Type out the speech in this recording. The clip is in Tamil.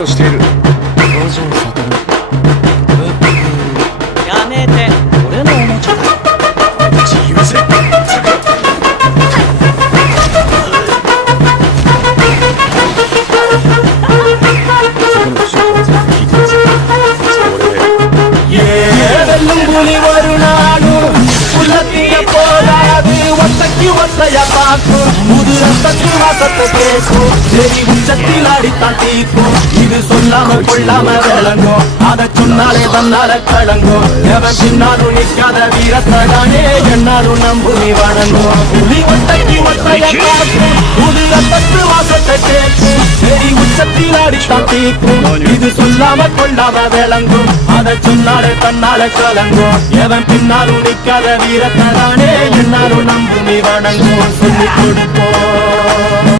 をしている。五条悟、やめて、俺のおもちゃだ。自由せ。இது சொல்லாம கொள்ளாம விளங்கோ அத சொன்னாலே தன்னால கடங்கோ எவன் பின்னாலும் நிற்காத வீரத்தடானே என்னாலும் நம்பு நீ வணங்கோ புலி ஒட்டக்கி ஒற்றைய பார்க்கும் புது ரத்தத்து வாசத்தை கேட்கும் செடி உச்சத்தில் அடித்தான் தீக்கும் இது சொல்லாம கொள்ளாம விளங்கும் அத சொன்னாலே தன்னால கலங்கோ எவன் பின்னாலும் நிற்காத வீரத்தடானே என்னாலும் நம்பு நீ வணங்கோ சொல்லிக் கொடுப்போம்.